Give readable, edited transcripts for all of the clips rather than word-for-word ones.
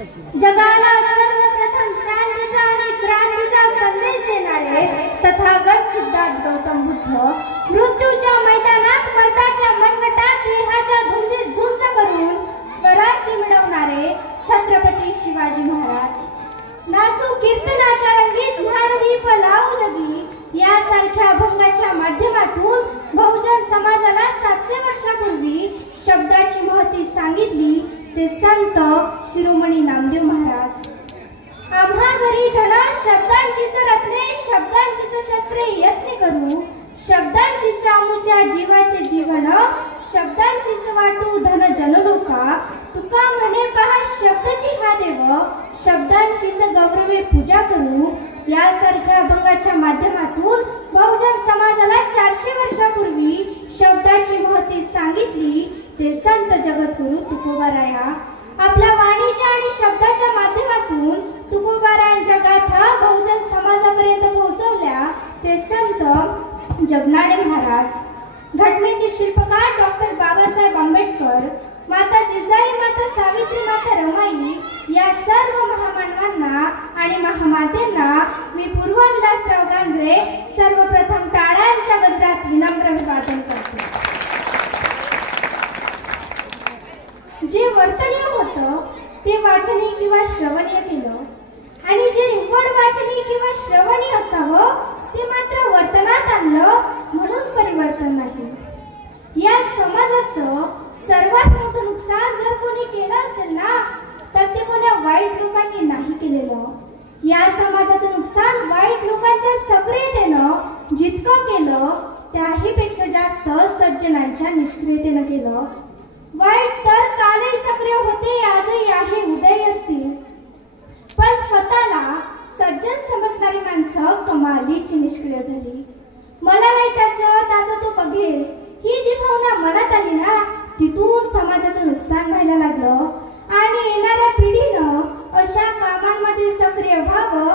जगाला सर्वप्रथम शांतीचा आणि क्रांतीचा संदेश देणारे तथागत सिद्धार्थ गौतम बुद्ध मृत्यूच्या मैदानात मर्दाच्या मनगटात देहाच्या धुंदीत झुंज करून स्वराज्य मिळवणारे छत्रपती शिवाजी महाराज, नाचू कीर्तनाच्या रंगीत ज्ञानदीप लावू जगी यासारख्या अभंगाच्या माध्यमातून बहुजन समाजाला 700 वर्षापूर्वी शब्दाची महती सांगितली ते संत शिरोमणी नामदेव महाराज. आम्हा घरी धन शब्दांचीच रत्ने, शब्दांचीच शस्त्रे यत्न करू, शब्दांचीच आमुच्या जीवाचे जीवन, शब्दांचीच वाटू धन जनलोका. तुका म्हणे पहा शब्दची हा देव, शब्दांचीच गौरवे पूजा करू. यासारख्या अभंगाच्या माध्यमातून बहुजन समाजाला 400 वर्षापूर्वी शब्दाची महती सांगितली ते संत जगद्गुरु तुकोबाराया. आपल्या वाणीच्या आणि शब्दाच्या माध्यमातून तुकोबारायांच्या गाथा बहुजन समाजापर्यंत पोहोचवल्या ते संत जगनाडे महाराज. घटनेचे शिल्पकार डॉक्टर बाबासाहेब आंबेडकर, माता जिजाई, माता सावित्री, माता रमाई या सर्व महामानवांना आणि महामातेंना मी पूर्व विलासराव गांजरे सर्वप्रथम टाळ्यांच्या गजरात विनम्र अभिवादन करते. जे वर्तनीय होतं ते वाचनीय किंवा श्रवणीय केलं आणि जे निव्वळ वाचनीय किंवा श्रवणीय असावं ते मात्र वर्तनात आणलं म्हणून परिवर्तन नाही. या समाजाचं सर्वात मोठं नुकसान जर कोणी केलं असेल ना तर ते कोणा वाईट लोकांनी नाही केलेलं. या समाजाचं नुकसान वाईट लोकांच्या सक्रियतेनं जितकं केलं त्याही पेक्षा जास्त सज्जनांच्या निष्क्रियतेनं केलं. वाईट तर कालही सक्रिय होते, आजही आहे, उदय असतील, पण स्वतःला सज्जन समजणारी माणसं कमालीची निष्क्रिय झाली. मला नाही त्याचं तो बघेल ही जी भावना मनात आली ना तिथून समाजाचं नुकसान व्हायला लागलं आणि येणाऱ्या पिढीनं अशा कामांमध्ये सक्रिय व्हावं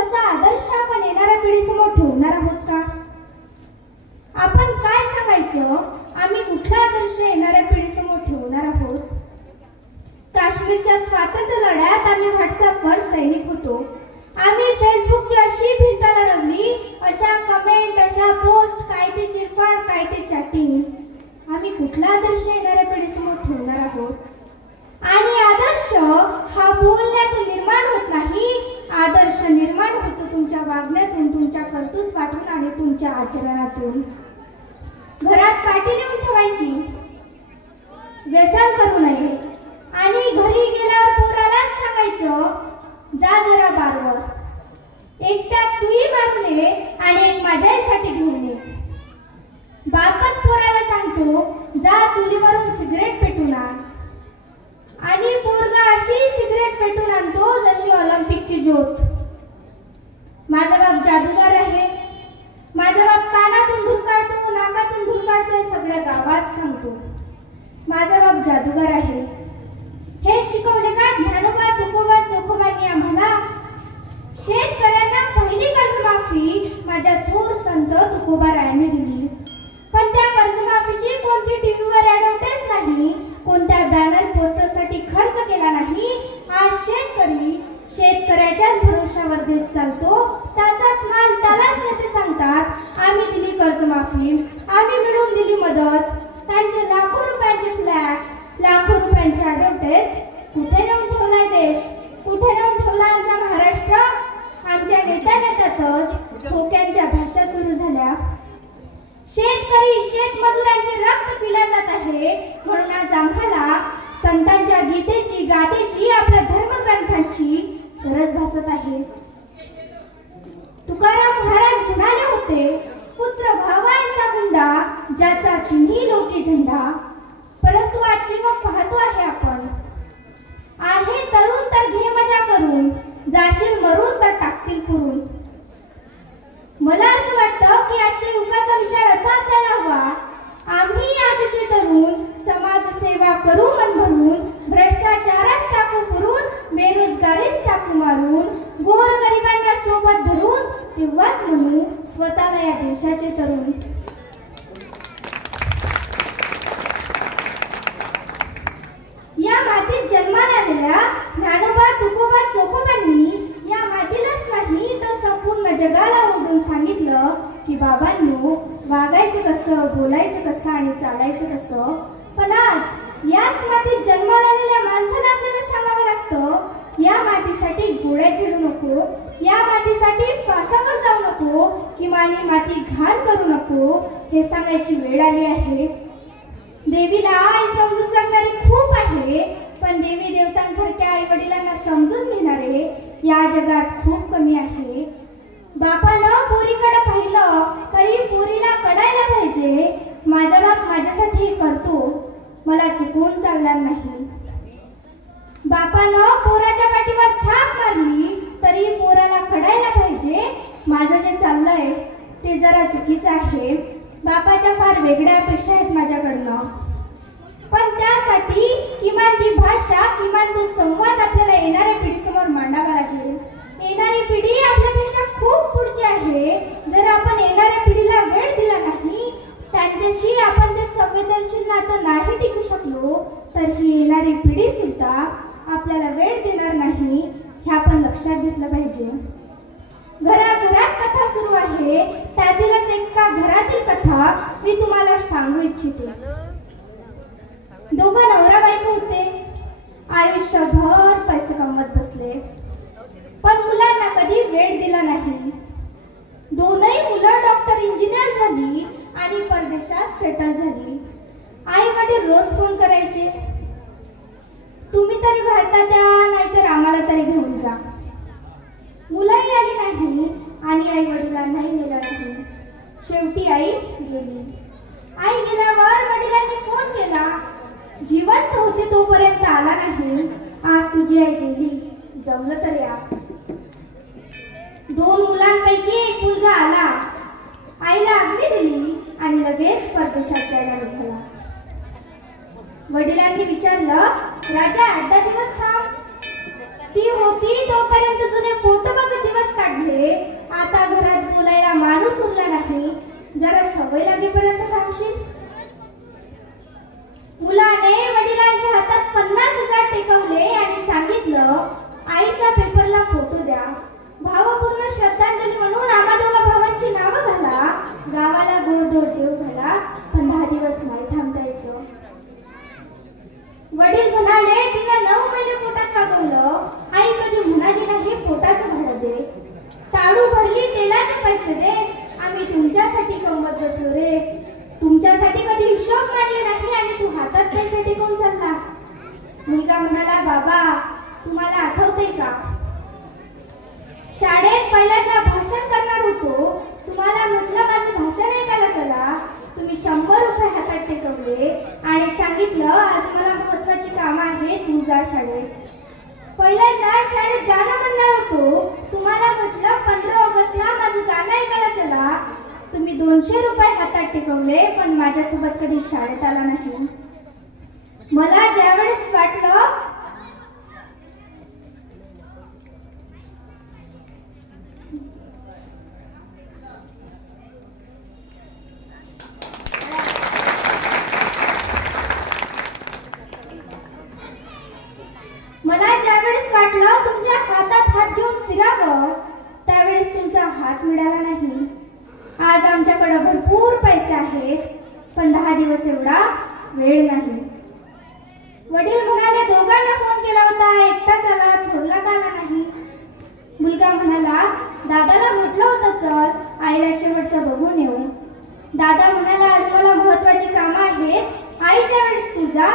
असा आदर्श आपण येणाऱ्या पिढीसमोर ठेवणार आहोत का? आपण काय सांगायचं, आम्ही कुठला आदर्श येणाऱ्या पिढीसमोर ठेवणार आहोत? काश्मीरच्या स्वातंत्र्य लढ्यात आम्ही व्हॉट्सअपवर सैनिक होतो. आम्ही फेसबुकची अशी भिंत लढवली, अशा कमेंट, अशा पोस्ट, काय ते चिरफाड, काय ते चॅटिंग. आम्ही कुठला आदर्श येणाऱ्या पिढीसमोर ठेवणार आहोत? आणि आदर्श हा बोलण्यातून निर्माण होत नाही, आदर्श निर्माण होतो तुमच्या वागण्यातून, तुमच्या कर्तृत्वातून आणि तुमच्या आचरणातून. घरात पाठी नेऊन ठेवायची, व्यसन करू नये आणि घरी गेल्यावर पोरालाच सांगायचं जा जरा बारवर, एकट्या तूही बारून ये आणि एक माझ्यासाठी घेऊन ये. बापच पोराला सांगतो जा चुलीवरून सिगरेट पेटून आण आणि पोरगा अशी सिगरेट पेटून आणतो जशी ऑलिम्पिकची ज्योत. माझा बाप जादूगार आहे, माझा बाप कानातून धूर काढतो, नाकातून धूर काढतो, सगळ्या गावात सांगतो माझा बाप जादूगार आहे. हे शिकवले का ज्ञानोबा तुकोबा चोखोबांनी आम्हाला? शेतकऱ्यांना पहिली कर्जमाफी माझ्या थोर संत तुकोबारायांनी दिली, पण त्या कर्जमाफीची कोणती टीव्हीवर ऍडव्हर्टाइज नाही, कोणत्या बॅनर पोस्टरसाठी खर्च केला नाही. आज शेतकरी शेतकऱ्याच्याच भरोशावर देत चालतो, त्याचाच माल त्यालाच नेते सांगतात आम्ही दिली कर्जमाफी, आम्ही मिळून दिली मदत. त्यांचे लाखो रुपयांचे फ्लॅक्स, लाखो रुपयांचे ऍडव्हर्टाइज कुठे नेऊन ठेवलाय देश, कुठे नेऊन ठेवला आमचा महाराष्ट्र? आमच्या नेत्यातच ठोक्यांच्या भाषा सुरू झाल्या. शेतकरी शेतमजुरांचे रक्त पिला जात आहे म्हणून आज आम्हाला संतांच्या गीतेची, गाथेची, आपल्या धर्मग्रंथांची गरज भासत आहे. तुकाराम महाराज म्हणाले होते, पुत्र भावायचा गुंडा ज्याचा तिन्ही लोके झेंडा. परंतु आजची मग पाहतो आहे आपण, आहे तरुण तर घे मजा करून, जाशील मरून तर टाकतील पुरून. मला असं वाटतं की आजच्या युगाचा विचार असा असायला हवा, आम्ही आजचे तरुण समाजसेवा करू मन भरून, भ्रष्टाचारास टाकू पुरून, बेरोजगारीस टाकू मारून, गोरगरिबांना सोबत धरून, तेव्हाच म्हणू स्वतःला या देशाचे तरुण. या मातीत जन्माला आलेल्या ज्ञानोबा चालायचं कसं. पण आज याच मातीत जन्माला आलेल्या माणसाला आपल्याला सांगावं लागतं, या मातीसाठी गोळ्या चिडू नको, या मातीसाठी फासावर जाऊ नको, किंवा माती घाण करू नको, हे सांगायची वेळ आली आहे. देवीला आई समजून जगणारी खूप आहे, पण देवी देवतांसारख्या आई वडिलांना समजून घेणारे या जगात खूप कमी आहे. बापानं पोरीकडे पाहिलं तरी पोरीला कडायला पाहिजे. माझा बाप माझ्यासाठी हे करतो, मला चुकवून चालणार नाही. बापानं पोराच्या पाठीवर थाप मारली तरी पोराला कडायला पाहिजे. माझं जे चाललंय ते जरा चुकीचं आहे. बापाच्या फार वेगळ्या अपेक्षा आहेत माझ्याकडनं, पण त्यासाठी किमान ती भाषा, किमान तो संवाद आपल्याला येणाऱ्या पिढीसमोर मांडावा लागेल. येणारी पिढी आपल्यापेक्षा खूप पुढची आहे. जर आपण येणाऱ्या पिढीला वेळ दिला नाही, त्यांच्याशी आपण ते संवेदनशील नातं नाही टिकू शकलो, तर ही येणारी पिढी सुद्धा आपल्याला वेळ देणार नाही, हे आपण लक्षात घेतलं पाहिजे. घराघरात कथा सुरू आहे, त्यातीलच एका घरातील कथा मी तुम्हाला सांगू इच्छिते. दोघं नवरा बायको होते. आयुष्यभर पैसे कमवत बसले, पण मुलांना कधी वेळ दिला नाही. दोनही मुलं डॉक्टर, इंजिनियर झाली आणि परदेशात सेटल झाली. आई वडील रोज फोन करायचे, तुम्ही तरी भारतात या, नाहीतर आम्हाला तरी घेऊन जा. मुलंही आली नाही आणि आई वडिलांनाही नेलं नाही. शेवटी आई गेली. आई गेल्यावर वडिलांनी फोन केला, जिवंत होते तोपर्यंत आला नाही, आज तुझी आई गेली, जमलं तर या. दोन मुलांपैकी एक मुलगा आला, आईला आज्ञा दिली आणि लगेच परदेशात जायला निघाला. वडिलांनी विचारलं, राजा 8 दिवस थांब. ती होती तोपर्यंत जुने फोटो बघत दिवस काढले, आता घरात बोलायला माणूस उरला नाही, जरा सवय लागेपर्यंत थांबशील. मुलाने वडिलांच्या हातात 50,000 टेकवले आणि सांगितलं, आईचा पेपरला फोटो द्या, भावपूर्ण श्रद्धांजली म्हणून आम्हा दोघा भावांची नावं घाला, गावाला गोडधोड जेव घाला, पण 10 दिवस नाही थांबता यायचं. वडील म्हणाले, तिला 9 महिने पोटात वागवलं, आई कधी म्हणाली नाही पोटाचं भाडं दे, टाळू भरली तेलाचे पैसे दे, आम्ही तुमच्यासाठी कमवत बसलो रे, तुमच्यासाठी कधी हिशोब मांडले नाही आणि तू हातात पैसे टिकून चालला. मुलगा म्हणाला, बाबा तुम्हाला आठवते का, शाळेत पहिल्यांदा भाषण करणार होतो, तुम्हाला म्हटलं माझं भाषण ऐकायला चला, तुम्ही 100 रुपये हातात टेकवले आणि सांगितलं, आज मला महत्वाची कामं आहे, तू जा शाळेत. पहिल्यांदा शाळेत गाणं म्हणणार होतो, तुम्हाला म्हटलं 15 ऑगस्टला माझं गाणं ऐकायला चला, तुम्ही 200 रुपये हातात टेकवले, पण माझ्यासोबत कधी शाळेत आला नाही. मला ज्यावेळेस वाटलं तुमच्या हातात हात घेऊन फिरावं, त्यावेळेस तुमचा हात मिळाला नाही. आज आमच्याकडे भरपूर पैसे आहेत, पण 10 दिवस एवढा वेळ नाही. वडील म्हणाले, दोघांना फोन केला होता, एकटाच आला, थोरला का आला नाही. मुलगा म्हणाला, दादाला म्हटलं होतं चल, आईला शेवटचं बघून येऊ. दादा म्हणाला, आज मला महत्वाची कामं आहेत, आईच्या वेळेस तू जा,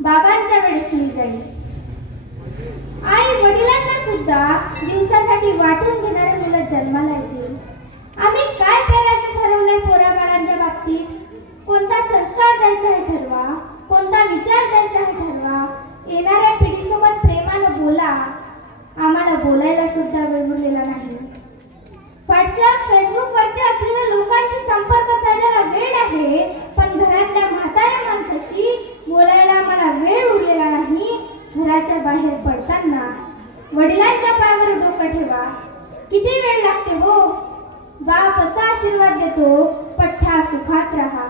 बाबांच्या वेळेस मी जाईल. आई वडिलांना सुद्धा दिवसासाठी वाटून घेणारे मुलं जन्माला येतील. आम्ही काय करायचं ठरवलंय पोराबाळांच्या बाबतीत, कोणता संस्कार द्यायचा आहे ठरवा, कोणता विचार द्यायचा आहे ठरवा. येणाऱ्या पिढीसोबत प्रेमानं बोला, आम्हाला बोलायला सुद्धा वेळ उरलेला नाही. व्हॉट्सअप, फेसबुक वरती असलेल्या लोकांशी संपर्क साधायला वेळ आहे, पण घरातल्या म्हाताऱ्या माणसाशी बोलायला आम्हाला वेळ उरलेला नाही. घराच्या बाहेर पडताना वडिलांच्या पायावर डोकं ठेवा, किती वेळ लागते हो. बाप असा आशीर्वाद देतो, पठ्ठा सुखात राहा.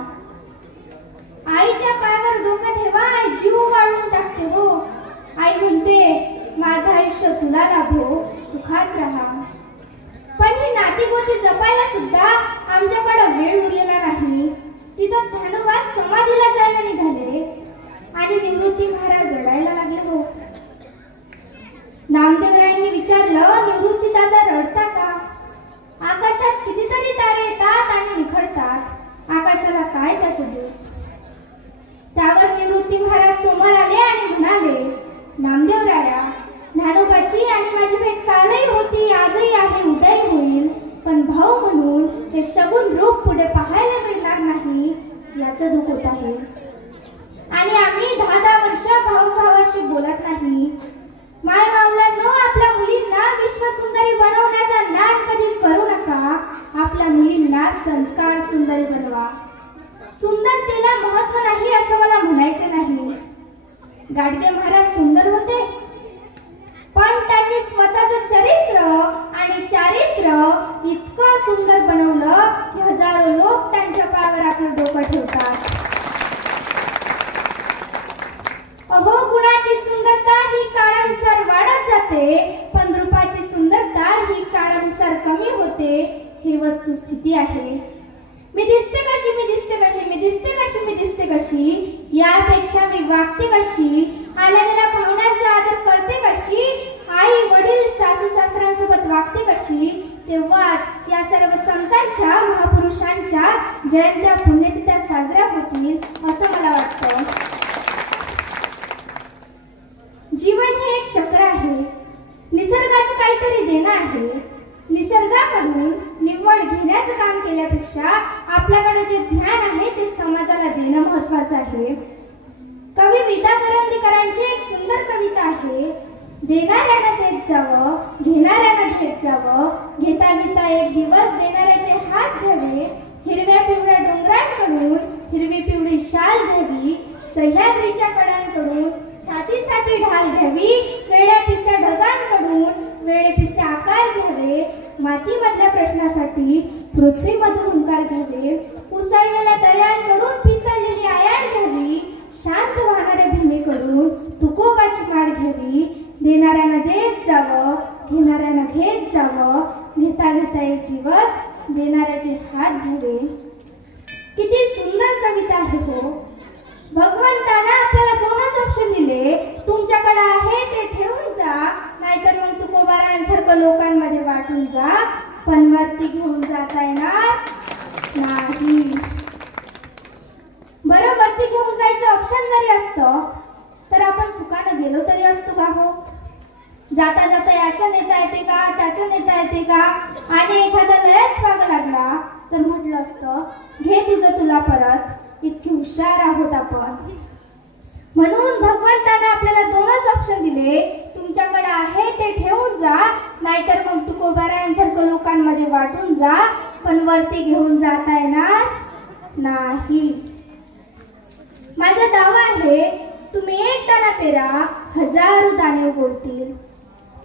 आईच्या पायावर डोकं ठेवा, आई जीव वाळून टाकते हो. आई म्हणते, माझं आयुष्य तुला लाभो, सुखात राहा. पण ही नाती गोती जपायला सुद्धा आमच्याकडे वेळ उरलेला नाही. तिथं ज्ञानोबा समाधीला जायला निघाले आणि निवृत्ती महाराज रडायला लागले. हो, नामदेवरायांनी विचारलं, निवृत्ती दादा रडता का? आकाशात कितीतरी तारे येतात आणि निखळतात, आकाशाला काय त्याचं दूर? त्यावर निवृत्ती महाराज समोर आले आणि म्हणाले, नामदेवराया, ज्ञानोबाची आणि माझी भेट कालही होती, आजही आहे, उद्याही होईल, पण भाऊ म्हणून हे सगुण रूप पुढे पाहायला मिळणार नाही याचं दुःख होत आहे. आणि आम्ही 10 वर्ष भावाशी बोलत नाही. माय मावलांनो, आपल्या मुलींना विश्वसुंदरी बनवण्याचा नाद कधी करू नका. आपल्या मुलींना संस्कार सुंदरी बनवा. सुंदरतेला महत्व नाही असं मला म्हणायचे नाही. गाडगे महाराज सुंदर होते, पण त्यांनी स्वतःचं चरित्र आणि चारित्र्य इतकं सुंदर बनवलं की हजारो लोक त्यांच्या पायावर आपलं डोकं ठेवतात. अहो, गुणाची सुंदरता ही काळानुसार वाढत जाते, पण रूपाची सुंदरता ही काळानुसार कमी होते, ही वस्तुस्थिती आहे. मी दिसते कशी, मी दिसते कशी, मी दिसते कशी, मी दिसते कशी, यापेक्षा मी वागते कशी, आलेल्या पाहुण्यांचा आदर करते कशी, आई वडील सासू सासऱ्यांसोबत वागते कशी, तेव्हाच या सर्व संतांच्या महापुरुषांच्या जयंत्या पुण्यतिथ्या साजऱ्या होतील असं मला वाटतं. जीवन हे एक चक्र आहे. निसर्गाचं काहीतरी देणं आहे. निसर्गाकडून निवड घेण्याचं काम केल्यापेक्षा आपल्याकडे जे ज्ञान आहे ते समाजाला देणं महत्वाचं आहे. कवी विदा करंदीकरांची एक सुंदर कविता आहे. देणाऱ्यानं देत जावं, घेणाऱ्यानं घेत जावं, घेता घेता एक दिवस देणाऱ्याचे हात घ्यावे, हिरव्या पिवळ्या डोंगरांकडून हिरवी पिवळी शाल घ्यावी, सह्याद्रीच्या कडांकडून छातीसाठी ढाल घ्यावी, वेड्या पिस्या ढगांकडून वेडे पिसे आकार घ्यावे, मातीमधल्या प्रश्नासाठी पृथ्वीमधून हुंकार घ्यावे, उसळलेल्या दऱ्यांकडून पिसळलेली आयाड घ्यावी, शांत वाहणाऱ्या भीमेकडून तुकोबाची मार घ्यावी, देणाऱ्यानं देत जावं, घेणाऱ्यानं घेत जावं, घेता घेता एक दिवस देणाऱ्याचे हात घ्यावे. किती सुंदर कविता आहे हो. भगवंताने आपल्याला दोनच ऑप्शन दिले, तुमच्याकडे आहे ते ठेवून जा, नाहीतर मग तुकोबारांसारखं लोकांमध्ये वाटून जा, पण वरती घेऊन जाता येणार नाही. बरं, वरती घेऊन जायचं ऑप्शन जरी असतं तर आपण सुखानं गेलो तरी असतो का हो? जाता जाता याचं नेता येते का, त्याचं नेता येते का, आणि एखादा लयच मागं लागला तर म्हटलं असतं, घे तुझं तुला परत. इतकी हुशार आहोत आपण. म्हणून भगवंताने आपल्याला दोनच ऑप्शन दिले, तुमच्याकडे आहे ते ठेवून जा, नाहीतर मग तुकोबारांसारखं लोकांमध्ये वाटून जा, पण वरती घेऊन जाता येणार नाही. माझा दावा आहे, तुम्ही एक दाणा पेरा, हजारो दाणे उगवतील.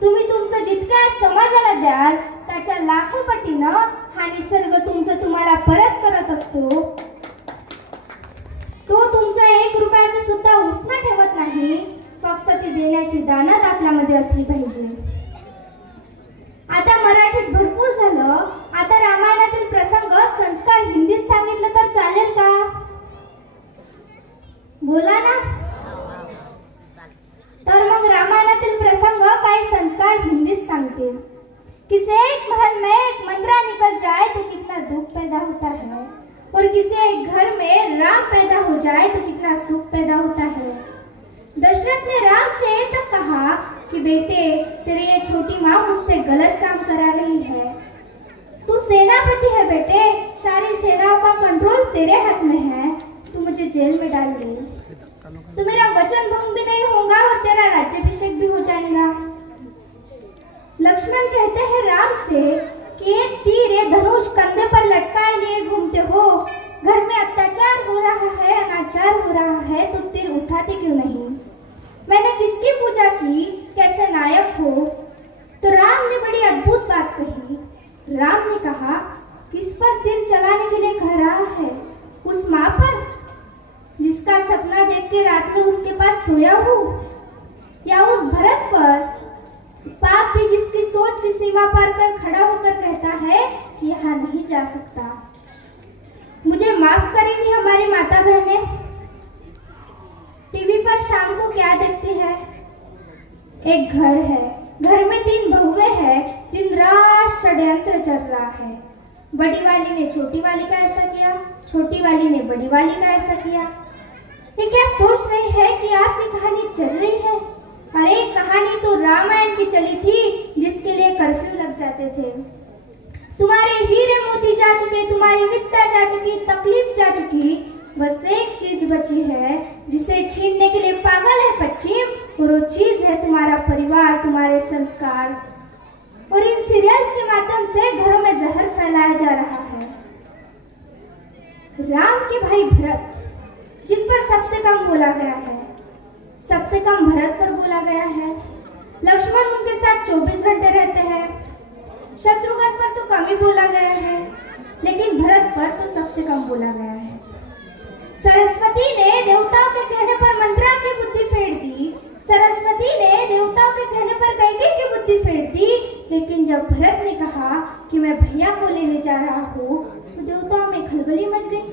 तुम्ही तुमचं जितक्या समाजाला द्याल त्याच्या लाखो पटीनं हा निसर्ग तुमचं तुम्हाला परत करत असतो. तो तुमचा 1 रुपयाचं सुद्धा उसना ठेवत नाही, फक्त ती देण्याची दानत आपल्यामध्ये असली पाहिजे. आता मराठीत भरपूर झालं, आता रामायणातील प्रसंग संस्कार हिंदीत सांगितलं तर चालेल का? बोला ना. तर मग रामायणातील प्रसंग काही संस्कार हिंदीत सांगतील. किसी एक महल में एक मंत्रा निकल जाए तो कितना दुख पैदा होता है, और किसी एक घर में राम पैदा हो जाए तो कितना सुख पैदा होता है. दशरथ ने राम से तब कहा कि बेटे, तेरी ये छोटी माँ मुझसे गलत काम करा रही है. तू सेनापति है बेटे, सारी सेनाओं का कंट्रोल तेरे हाथ में है, तू मुझे जेल में डाल दे, तो मेरा वचन भंग भी नहीं होगा और तेरा राज्याभिषेक भी हो जाएगा. लक्ष्मण कहते हैं राम से कि एक तीर ये धनुष कंधे पर लटकाए लिए घूमते हो, घर में अत्याचार हो रहा है, अनाचार हो रहा है, तो तीर उठाते क्यों नहीं? मैंने किसकी पूजा की, कैसे नायक हो? तो राम ने बड़ी अद्भुत बात कही. राम ने कहा, किस पर तीर चलाने के लिए कह रहा है? उस माँ पर जिसका सपना देख के रात में उसके पास सोया हूँ, या उस भरत पर, पाप भी जिसकी सोच की सीमा पर कर खड़ा होकर कहता है कि यहाँ नहीं जा सकता. मुझे माफ करेंगी हमारी माता बहनें? टीवी पर शाम को क्या देखती है? एक घर है, घर में 3 बहुएं हैं, दिन रात षड्यंत्र चल रहा है। बड़ी वाली ने छोटी वाली का ऐसा किया, छोटी वाली ने बड़ी वाली का ऐसा किया। ये क्या सोच रही है कि आपकी कहानी चल रही है? अरे कहानी तो रामायण की चली थी, जिसके लिए कर्फ्यू लग जाते थे। तुम्हारे हीरे मोती जा चुके, तुम्हारी विद्या जा चुकी, तकलीफ जा चुकी, बस एक चीज बची है जिसे छीनने के लिए पागल है पश्चिम, और वो चीज है तुम्हारा परिवार, तुम्हारे संस्कार। और इन सीरियल्स के माध्यम से घरों में जहर फैलाया जा रहा है। राम के भाई भरत, जिन पर सबसे कम बोला गया है, सबसे कम भरत पर बोला गया है। लक्ष्मण उनके साथ 24 घंटे रहते हैं। शत्रुघ्न पर तो कम ही बोला गया है, लेकिन भरत पर तो सबसे कम बोला गया है। सरस्वती ने देवताओं के कहने पर मंत्रा की बुद्धि फेर दी, सरस्वती ने देवताओं के कहने पर कैकेयी की बुद्धि फेर दी, लेकिन जब भरत ने कहा कि मैं भैया को लेने जा रहा हूँ, तो देवताओं में खलबली मच गई।